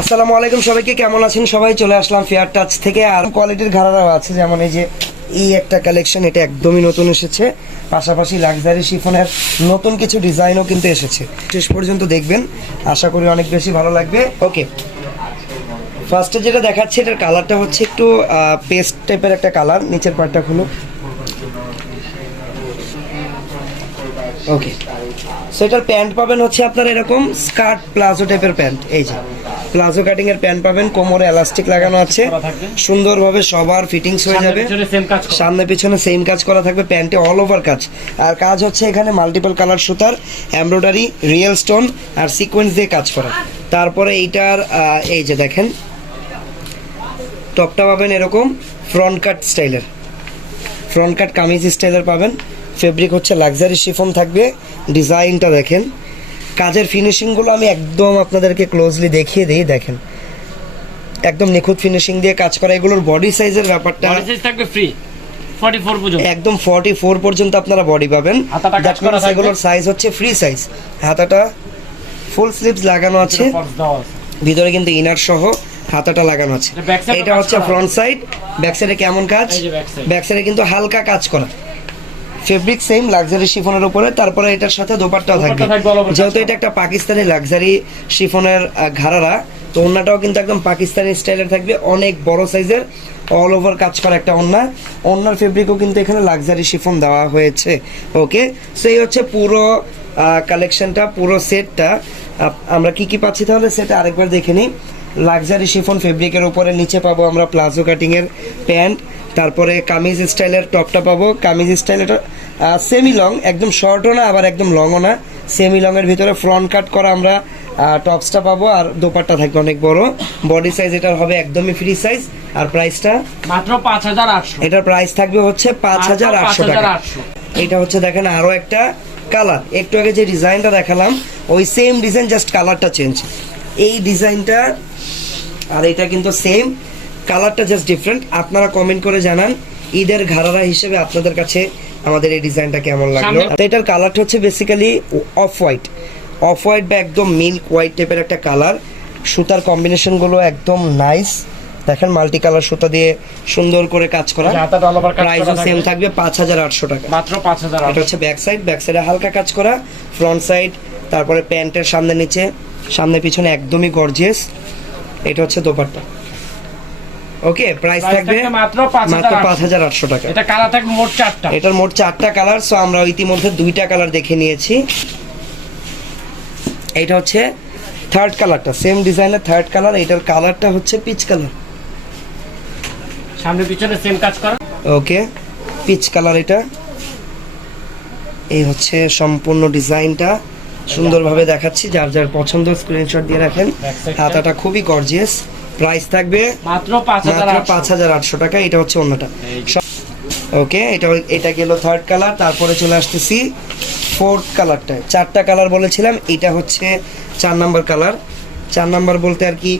আসসালামু আলাইকুম সবাইকে, কেমন আছেন সবাই? চলে আসলাম ফেয়ার টাচ থেকে। আর কোয়ালিটির ঘাড়ারাও আছে, যেমন এই যে এই একটা কালেকশন, এটা একদমই নতুন এসেছে। পাশাপাশি লাক্সারি শিফনের নতুন কিছু ডিজাইনও কিন্তু এসেছে। শেষ পর্যন্ত দেখবেন, আশা করি অনেক বেশি ভালো লাগবে। ওকে, ফার্স্টে যেটা দেখাচ্ছে, এটার কালারটা হচ্ছে একটু পেস্ট টাইপের একটা কালার। নিচের পার্টটা খুলো। ওকে, সো এটার প্যান্ট পাবেন হচ্ছে আপনার এরকম স্কার্ট প্লাজো টাইপের প্যান্ট। এই যে প্লাজো কাটিং এর প্যান্ট পাবেন, কোমরে এলাস্টিক লাগানো আছে, সুন্দরভাবে সবার ফিটিংস হয়ে যাবে। সামনে পিছনে সেম কাজ করা থাকবে, প্যান্টে অল ওভার কাজ। আর কাজ হচ্ছে এখানে মাল্টিপল কালার সুতার এমব্রয়ডারি, রিয়েল স্টোন আর সিকোয়েন্স দিয়ে কাজ করা। তারপরে এইটার এই যে দেখেন, টপটা পাবেন এরকম ফ্রন্ট কাট স্টাইলের, ফ্রন্ট কাট কামিজ স্টাইলের পাবেন। ফেব্রিক হচ্ছে লাক্সারি শিফন থাকবে। ডিজাইনটা দেখেন, কাজের ফিনিশিংগুলো আমি একদম আপনাদেরকে ক্লোজলি দেখিয়ে দিই। দেখেন, একদম নিখুঁত ফিনিশিং দিয়ে কাজ করা। এগুলোর বডি সাইজের ব্যাপারটা থাকবে ফ্রি 44 পর্যন্ত, একদম 44 পর্যন্ত আপনারা বডি পাবেন। এগুলোর সাইজ হচ্ছে ফ্রি সাইজ। হাতাটা ফুল স্লিভস লাগানো আছে, ভিতরে কিন্তু ইনার সহ হাতাটা লাগানো আছে। এটা হচ্ছে ফ্রন্ট সাইড। ব্যাক সাইডে কেমন কাজ? ব্যাক সাইডে কিন্তু হালকা কাজ করা, ফেব্রিক সেম লাক্সারি শিফনের উপরে। তারপরে এটার সাথে দোপাট্টাও থাকবে, যেহেতু এটা একটা পাকিস্তানি লাক্সারি শিফনের ঘাড়ারা, তো ওন্নাটাও কিন্তু একদম পাকিস্তানি স্টাইলের থাকবে, অনেক বড় সাইজের অল ওভার কাজ করা একটা ওন্না। ওন্নার ফেব্রিকও কিন্তু এখানে লাক্সারি শিফন দেওয়া হয়েছে। ওকে, সো এই হচ্ছে পুরো কালেকশনটা, পুরো সেটটা। আমরা কি কি পাচ্ছি তাহলে সেটা আরেকবার দেখে নিই। লাক্সারি শিফন ফেব্রিকের উপরে নিচে পাবো আমরা প্লাজো কাটিংয়ের প্যান্ট, তারপরে কামিজ স্টাইলের টপটা পাবো। কামিজ স্টাইল এটা সেমি লং, একদম শর্টও না আবার একদম লংও না, সেমি লংয়ের ভিতরে ফ্রন্ট কাট করা আমরা টপসটা পাবো। আর দোপাট্টা থাকবে অনেক বড়। বডি সাইজ এটার হবে একদমই ফ্রি সাইজ। আর প্রাইসটা মাত্র 5800। এটার প্রাইস থাকবে হচ্ছে 5800 টাকা। এটা হচ্ছে দেখেন আরও একটা কালার, একটু আগে যে ডিজাইনটা দেখালাম ওই সেম ডিজাইন, জাস্ট কালারটা চেঞ্জ। এই ডিজাইনটা আর এটা কিন্তু সেম, কালারটা জাস্ট ডিফারেন্ট। আপনারা কমেন্ট করে জানান ঈদের ঘাড়ারা হিসেবে আপনাদের কাছে আমাদের এই ডিজাইনটা কেমন লাগলো। এটার কালারটা হচ্ছে basically off white, off white বা একদম মিল্ক হোয়াইট টাইপের একটা কালার। সুতার কম্বিনেশনগুলো একদম নাইস। দেখেন মাল্টি কালার সুতা দিয়ে সুন্দর করে কাজ করা। প্রাইসও সেম থাকবে 5800 টাকা, মাত্র 5000। এটা হচ্ছে ব্যাক সাইড। ব্যাক সাইডে হালকা কাজ করা, ফ্রন্ট সাইড, তারপরে প্যান্টের সামনে নিচে, সামনে পিছনে একদমই গর্জিয়াস। এটা হচ্ছে দোপাট্টা। ওকে, প্রাইস থাকবে মাত্র 5800 টাকা। এটা কালার থাকবে মোট 4টা, এটার মোট 4টা কালার। সো আমরা ইতিমধ্যে 2টা কালার দেখে নিয়েছি। এটা হচ্ছে থার্ড কালারটা, সেম ডিজাইনের থার্ড কালার। এটার কালারটা হচ্ছে পিচ কালার, সামনে পিছনে সেম কাজ করা। ওকে, পিচ কালার। এটা এই হচ্ছে সম্পূর্ণ ডিজাইনটা, সুন্দরভাবে দেখাচ্ছি। যার যার পছন্দ স্ক্রিনশট দিয়ে রাখেন। হাতাটা খুবই গর্জিয়াস। প্রাইস থাকবে মাত্র 5800 টাকা। এটা হচ্ছে অন্যটা। ওকে, এটা গেল থার্ড কালার। তারপরে চলে আসতেছি ফোর্থ কালারটা। 4টা কালার বলেছিলাম, এটা হচ্ছে 4 নাম্বার কালার। 4 নাম্বার বলতে আর কি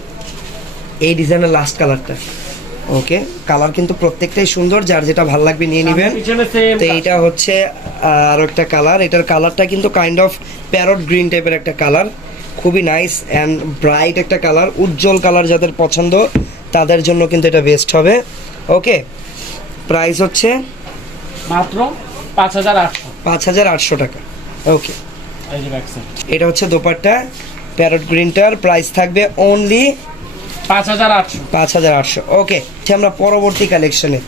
এই ডিজাইনের লাস্ট কালারটা। ওকে, কালার কিন্তু প্রত্যেকটাই সুন্দর, যার যেটা ভালো লাগবে নিয়ে নেবেন। তো এইটা হচ্ছে আরো একটা কালার। এটার কালারটা কিন্তু কাইন্ড অফ প্যারট গ্রিন টাইপের একটা কালার, খুবই নাইস অ্যান্ড ব্রাইট একটা কালার। উজ্জ্বল কালার যাদের পছন্দ তাদের জন্য কিন্তু এটা বেস্ট হবে। ওকে, প্রাইস হচ্ছে মাত্র 5800 টাকা। ওকে, এটা হচ্ছে দোপাট্টা প্যারট গ্রিনটার। প্রাইস থাকবে অনলি 5800। ওকে, আমরা পরবর্তী কালেকশনে।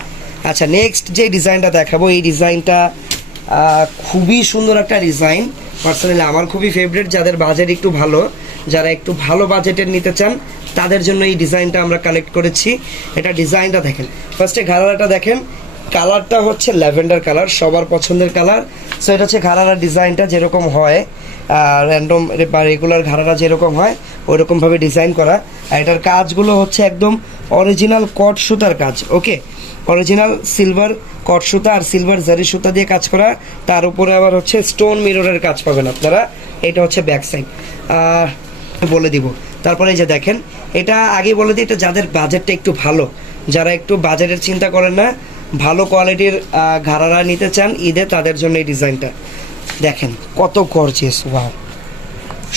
আচ্ছা, নেক্সট যে ডিজাইনটা দেখাবো, এই ডিজাইনটা খুবই সুন্দর একটা ডিজাইন। পার্সোনালি আমার খুবই ফেভারিট। যাদের বাজেট একটু ভালো, যারা একটু ভালো বাজেটের নিতে চান তাদের জন্য এই ডিজাইনটা আমরা কালেক্ট করেছি। এটা ডিজাইনটা দেখেন, ফার্স্টে ঘাড়াটা দেখেন, কালারটা হচ্ছে ল্যাভেন্ডার কালার, সবার পছন্দের কালার। সো এটা হচ্ছে ঘাড়ার ডিজাইনটা যেরকম হয় র্যান্ডম বা রেগুলার ঘাড়ারা যেরকম হয় ওইরকমভাবে ডিজাইন করা। আর এটার কাজগুলো হচ্ছে একদম অরিজিনাল কট সুতার কাজ। ওকে, অরিজিনাল সিলভার কট সুতা আর সিলভার জারি সুতা দিয়ে কাজ করা। তার উপরে আবার হচ্ছে স্টোন মিররের কাজ পাবেন আপনারা। এটা হচ্ছে ব্যাক সাইড, বলে দিব। তারপরে এই যে দেখেন, এটা আগে বলে দিই, এটা যাদের বাজেটটা একটু ভালো, যারা একটু বাজেটের চিন্তা করেন না, ভালো কোয়ালিটির ঘাড়ারা নিতে চান ঈদে, তাদের জন্য এই ডিজাইনটা। দেখেন কত গর্জিয়াস, ওয়াও,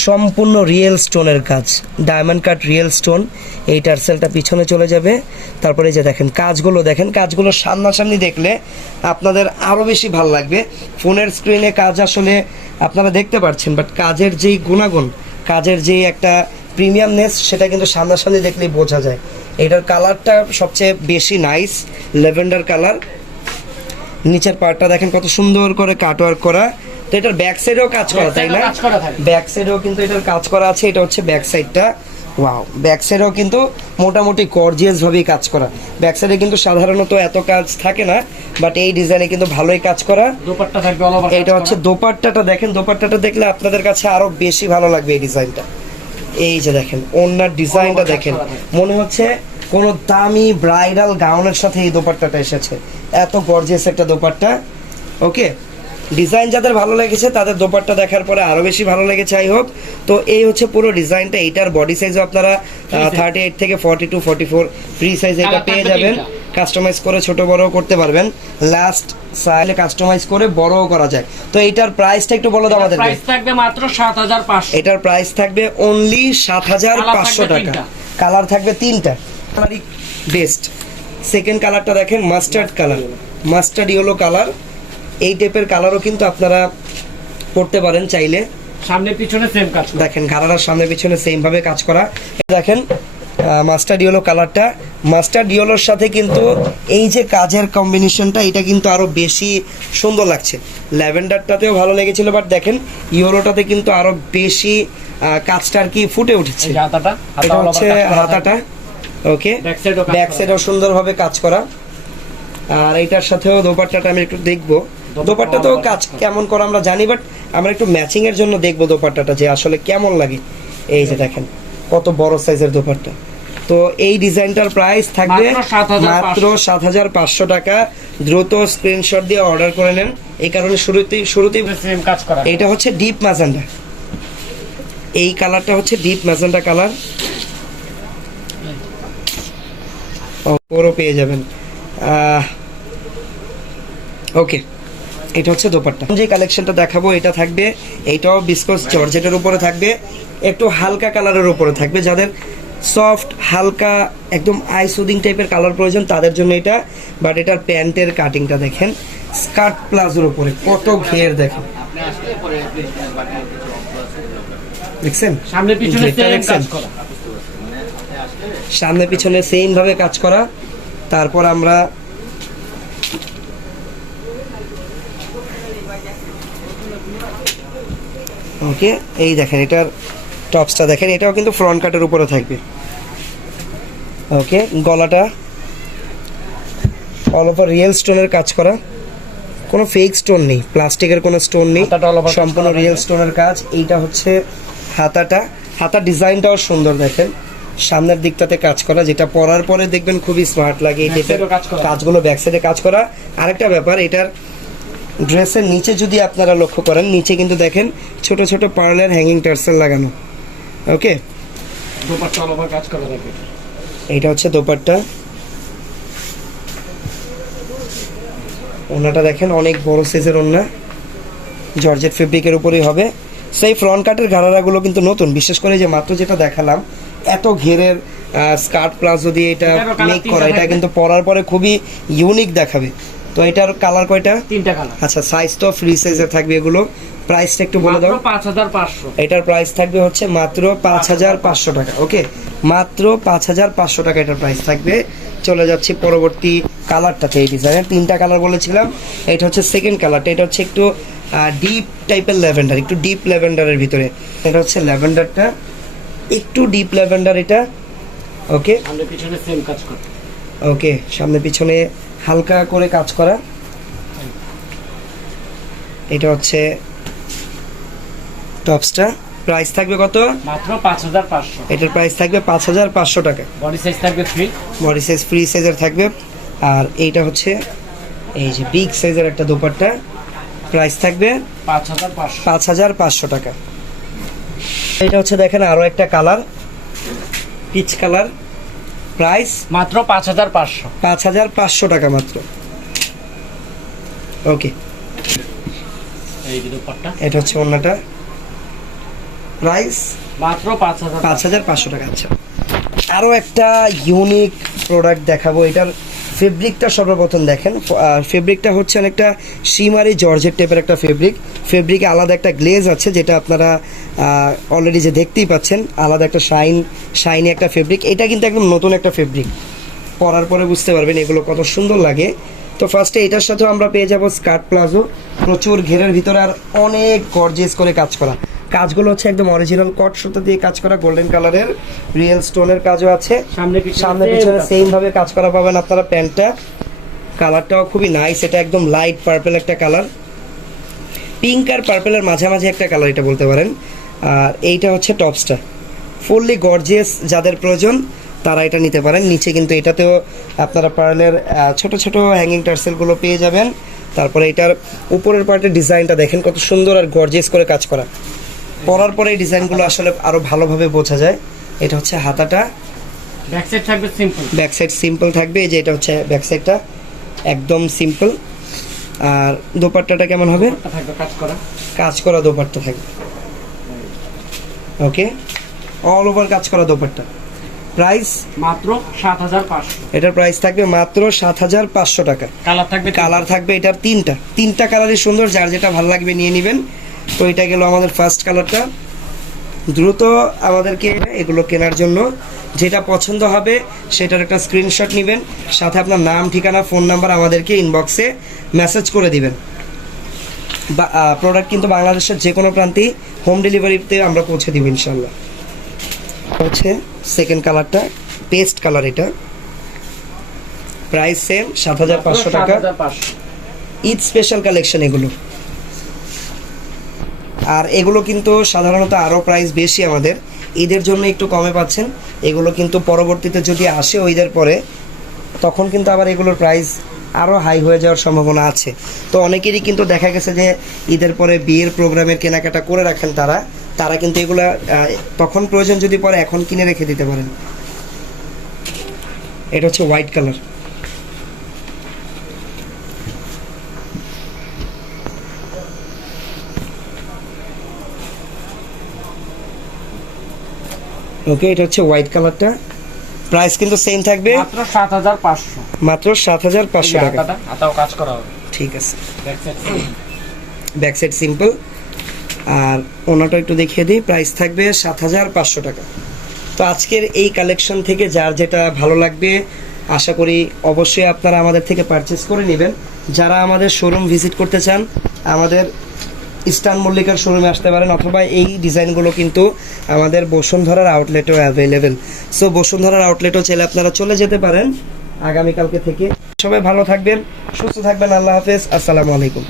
সম্পূর্ণ রিয়েল স্টোনের কাজ, ডায়মন্ড কাট রিয়েল স্টোন। এই টার্সেলটা পিছনে চলে যাবে। তারপরে যে দেখেন কাজগুলো, দেখেন কাজগুলো সামনাসামনি দেখলে আপনাদের আরও বেশি ভালো লাগবে। ফোনের স্ক্রিনে কাজ আসলে আপনারা দেখতে পাচ্ছেন, বাট কাজের যেই গুণাগুণ, কাজের যেই একটা প্রিমিয়ামনেস, সেটা কিন্তু সামনাসামনি দেখলেই বোঝা যায়। এটার কালারটা সবচেয়ে বেশি নাইস, ল্যাভেন্ডার কালার। নিচের পার্টটা দেখেন কত সুন্দর করে কাটওয়ার্ক করা। তো এটার ব্যাক সাইডেও কাজ করা, তাই না? ব্যাক সাইডেও কিন্তু এটার কাজ করা আছে। এটা হচ্ছে ব্যাক সাইডটা, ওয়াও, ব্যাক সাইডেও কিন্তু মোটামুটি গর্জিয়াস ভাবেই কাজ করা। ব্যাক সাইডে কিন্তু সাধারণত এত কাজ থাকে না, বাট এই ডিজাইনে কিন্তু ভালোই কাজ করা। দোপাট্টা থাকবে অল ওভার। এটা হচ্ছে দোপাট্টাটা, দেখেন দোপাট্টাটা দেখলে আপনাদের কাছে আরো বেশি ভালো লাগবে এই ডিজাইনটা। এই যে দেখেন ওনার ডিজাইনটা দেখেন, মনে হচ্ছে কোনো দামি ব্রাইডাল গাউনের সাথে এই দোপাট্টাটা এসেছে। এত গর্জিয়াস একটা দোপাট্টা। ওকে, ডিজাইন যাদের ভালো লেগেছে তাদের দোপাট্টা দেখার পরে আরো বেশি ভালো লেগেছে, আই হোপ। তো এই হচ্ছে পুরো ডিজাইনটা। এইটার বডি সাইজও আপনারা 38 থেকে 42, 44 ফ্রি সাইজ এটা পেয়ে যাবেন। কাস্টমাইজ করে ছোট বড়ও করতে পারবেন, লাস্ট সাইজে কাস্টমাইজ করে বড়ও করা যায়। তো এইটার প্রাইসটা একটু বলো তো আমাদের। প্রাইস থাকবে মাত্র 7500। এটার প্রাইস থাকবে অনলি 7500 টাকা। কালার থাকবে 3টা, কালারই বেস্ট। সেকেন্ড কালারটা দেখেন, mustard colour, mustard yellow colour. এই টাইপের কালারও কিন্তু আপনারা করতে পারেন চাইলে। সামনে পিছনে সেম কাজ করা। দেখেন ঘাড়ার সামনে পিছনে সেম ভাবে কাজ করা। দেখেন মাস্টার্ড ইয়েলো কালারটা, মাস্টার্ড ইয়েলোর সাথে কিন্তু এই যে কাজের কম্বিনেশনটা, এটা কিন্তু আরো বেশি সুন্দর লাগছে। ল্যাভেন্ডারটাতেও ভালো লেগেছিল, বাট দেখেন ইয়েলোটাতে কিন্তু আরো বেশি কাজটা আর কি ফুটে উঠেছে। এটা হচ্ছে হাতাটা। ওকে, ব্যাক সাইডও সুন্দরভাবে কাজ করা। আর এইটার সাথেও দোপাট্টাটা আমি একটু দেখবো। দোপাট্টাতেও কাজ কেমন করা আমরা জানি, বাট আমরা একটু ম্যাচিং এর জন্য দেখবো দোপাট্টাটা যে আসলে কেমন লাগে। এই যে দেখেন কত বড় সাইজের দোপাট্টা। তো এই ডিজাইনটার প্রাইস থাকবে মাত্র 7500 টাকা। দ্রুত স্ক্রিনশট দিয়ে অর্ডার করে নেন। এই কারণে শুরুতেই সেম কাজ করা। এটা হচ্ছে ডিপ ম্যাজেন্টা, এই কালারটা হচ্ছে ডিপ ম্যাজেন্টা কালার। পুরো পেয়ে যাবেন। ওকে, এটা হচ্ছে দোপাট্টা। যে কালেকশনটা দেখাবো এটা থাকবে, এইটাও বিস্কস জর্জেটের উপরে থাকবে, একটু হালকা কালারের উপরে থাকবে। যাদের সফট হালকা একদম আই সুদিং টাইপের কালার প্রয়োজন তাদের জন্য এটা। বাট এটার প্যান্টের কাটিংটা দেখেন, স্কার্ট প্লাজোর উপরে কত ঘের দেখেন, দেখছেন সামনে পিছনে সেম কাজ করা। সামনে পিছনে সেম ভাবে কাজ করা। তারপর আমরা ওকে, এই দেখেন এটার টপসটা দেখেন, এটাও কিন্তু ফ্রন্ট কাটের উপরে থাকবে। ওকে, গলাটা অল ওভার রিয়েল স্টোনের কাজ করা, কোনো ফেক স্টোন নেই, প্লাস্টিকের কোনো স্টোন নেই, সম্পূর্ণ রিয়েল স্টোনের কাজ। এইটা হচ্ছে হাতাটা, হাতার ডিজাইনটাও সুন্দর দেখেন, সামনের দিকটাতে কাজ করা, যেটা পরার পরে দেখবেন খুবই স্মার্ট লাগে। এই টাইপের কাজগুলো ব্যাক সাইডে কাজ করা। আরেকটা ব্যাপার, এটার ড্রেসের নিচে যদি আপনারা লক্ষ্য করেন, নিচে কিন্তু দেখেন ছোট ছোট পার্লের হ্যাঙ্গিং টার্সেল লাগানো। ওকে, দোপাট্টা অল ওভার কাজ করা থাকবে। এইটা হচ্ছে দোপাট্টা। ওনাটা দেখেন অনেক বড় সাইজের ওন্না, জর্জেট ফেব্রিকের উপরেই হবে। সেই ফ্রন্ট কাটের ঘাড়ারাগুলো কিন্তু নতুন, বিশেষ করে যে মাত্র যেটা দেখালাম এত ঘেরের স্কার্ট প্লাজো দিয়ে এটা মেক করা, এটা কিন্তু পরার পরে খুবই ইউনিক দেখাবে। তো এটার কালার কয়টা? 3টা কালার। আচ্ছা, সাইজ তো ফ্রি সাইজের থাকবে এগুলো। প্রাইসটা একটু বলে দাও। 5500। এটার প্রাইস থাকবে হচ্ছে মাত্র 5500 টাকা। ওকে, মাত্র 5500 টাকা এটার প্রাইস থাকবে। চলে যাচ্ছি পরবর্তী কালারটাতে। এই ডিজাইনের 3টা কালার বলেছিলাম, এটা হচ্ছে সেকেন্ড কালারটা। এটা হচ্ছে একটু ডিপ টাইপের ল্যাভেন্ডার, একটু ডিপ ল্যাভেন্ডারের ভিতরে। এটা হচ্ছে ল্যাভেন্ডারটা, একটু ডিপ ল্যাভেন্ডার এটা। ওকে, সামনে পিছনে সেম কাজ করা। ওকে, সামনে পিছনে হালকা করে কাজ করা। এটা হচ্ছে টপসটা। প্রাইস থাকবে কত? মাত্র 5500। এটার প্রাইস থাকবে 5500 টাকা। বডি সাইজ থাকবে ফ্রি, বডি সাইজ ফ্রি সাইজের থাকবে। আর এইটা হচ্ছে এই যে বিগ সাইজের একটা দোপাট্টা, প্রাইস থাকবে 5500 টাকা। এটা হচ্ছে দেখেন আরো একটা কালার, পিচ কালার। প্রাইস মাত্র 5500 টাকা মাত্র। ওকে, এই যে দুপাট্টা এটা হচ্ছে ওন্নাটা, প্রাইস মাত্র 5000 5500 টাকা। আচ্ছা, আরও একটা ইউনিক প্রোডাক্ট দেখাবো। এটার ফেব্রিকটা সর্বপ্রথম দেখেন। ফেব্রিকটা হচ্ছে অনেকটা শিমারি জর্জেট টাইপের একটা ফেব্রিকে আলাদা একটা গ্লেজ আছে, যেটা আপনারা অলরেডি যে দেখতেই পাচ্ছেন, আলাদা একটা শাইনি একটা ফেব্রিক। এটা কিন্তু একদম নতুন একটা ফেব্রিক, পরার পরে বুঝতে পারবেন এগুলো কত সুন্দর লাগে। তো ফার্স্টে এটার সাথেও আমরা পেয়ে যাব স্কার্ট প্লাজো, প্রচুর ঘেরের ভিতরে আর অনেক গর্জিয়াস করে কাজ করা। কাজগুলো হচ্ছে একদম অরিজিনাল কট সুতো দিয়ে কাজ করা, গোল্ডেন কালারের রিয়েল স্টোনের কাজও আছে। সামনে পিছনে সেম ভাবে কাজ করা পাবেন আপনারা। প্যান্টটা কালারটাও খুবই নাইস, এটা একদম লাইট পার্পল একটা কালার, পিঙ্ক আর পার্পলের মাঝামাঝি একটা কালার এটা বলতে পারেন। আর এইটা হচ্ছে টপসটা, ফুললি গর্জিয়াস যাদের প্রয়োজন তারা এটা নিতে পারেন। নিচে কিন্তু এটাতেও আপনারা পার্লের ছোট ছোট হ্যাঙ্গিং টার্সেলগুলো পেয়ে যাবেন। তারপরে এটার উপরের পার্টের ডিজাইনটা দেখেন কত সুন্দর আর গর্জিয়াস করে কাজ করা। পরার পরে এই ডিজাইনগুলো আসলে আরও ভালোভাবে বোঝা যায়। এটা হচ্ছে হাতাটা, ব্যাক সাইড থাকবে সিম্পল, ব্যাক সাইড সিম্পল থাকবে। এই যে এটা হচ্ছে ব্যাক সাইডটা একদম সিম্পল। আর দোপাট্টাটা কেমন হবে? থাকবে কাজ করা দোপাট্টা থাকবে, ওকে, অল ওভার কাজ করা দোপাট্টা। প্রাইস মাত্র 7500। এটার প্রাইস থাকবে মাত্র 7500 টাকা। কালার থাকবে এটার তিনটা কালারই সুন্দর, যার যেটা ভালো লাগবে নিয়ে নেবেন। তো এটা গেল আমাদের ফার্স্ট কালারটা। দ্রুত আমাদেরকে এগুলো কেনার জন্য যেটা পছন্দ হবে সেটার একটা স্ক্রিনশট নেবেন, সাথে আপনার নাম, ঠিকানা, ফোন নাম্বার আমাদেরকে ইনবক্সে মেসেজ করে দিবেন। বা প্রোডাক্ট কিন্তু বাংলাদেশের যে কোনো প্রান্তেই হোম ডেলিভারিতে আমরা পৌঁছে দিব ইনশাল্লাহ। হচ্ছে সেকেন্ড কালারটা, পেস্ট কালার। এটা প্রাইস সেম 7500 টাকা। ঈদ স্পেশাল কালেকশন এগুলো। আর এগুলো কিন্তু সাধারণত আরও প্রাইস বেশি, আমাদের ঈদের জন্য একটু কমে পাচ্ছেন। এগুলো কিন্তু পরবর্তীতে যদি আসে ঈদের পরে, তখন কিন্তু আবার এগুলোর প্রাইস আরও হাই হয়ে যাওয়ার সম্ভাবনা আছে। তো অনেকেরই কিন্তু দেখা গেছে যে ঈদের পরে বিয়ের প্রোগ্রামের কেনাকাটা করে রাখেন তারা কিন্তু এগুলো তখন প্রয়োজন যদি পরে এখন কিনে রেখে দিতে পারেন। এটা হচ্ছে হোয়াইট কালার। ওকে, এটা হচ্ছে হোয়াইট কালারটা। প্রাইস কিন্তু সেম থাকবে মাত্র 7500। মাত্র 7500 টাকা। হাতাও কাজ করা হবে, ঠিক আছে। Back side simple. আর ওনাটা একটু দেখিয়ে দিই, প্রাইস থাকবে 7500 টাকা। তো আজকের এই কালেকশন থেকে যার যেটা ভালো লাগবে আশা করি অবশ্যই আপনারা আমাদের থেকে পারচেস করে নেবেন। যারা আমাদের শোরুম ভিজিট করতে চান, আমাদের ইস্টার্ন মল্লিকার শোরুমে আসতে পারেন, অথবা এই ডিজাইনগুলো কিন্তু আমাদের বসুন্ধরার আউটলেটও অ্যাভেলেবেল। সো বসুন্ধরার আউটলেটও চাইলে আপনারা চলে যেতে পারেন আগামীকালকে থেকে। সবাই ভালো থাকবেন, সুস্থ থাকবেন। আল্লাহ হাফেজ, আসসালামু আলাইকুম।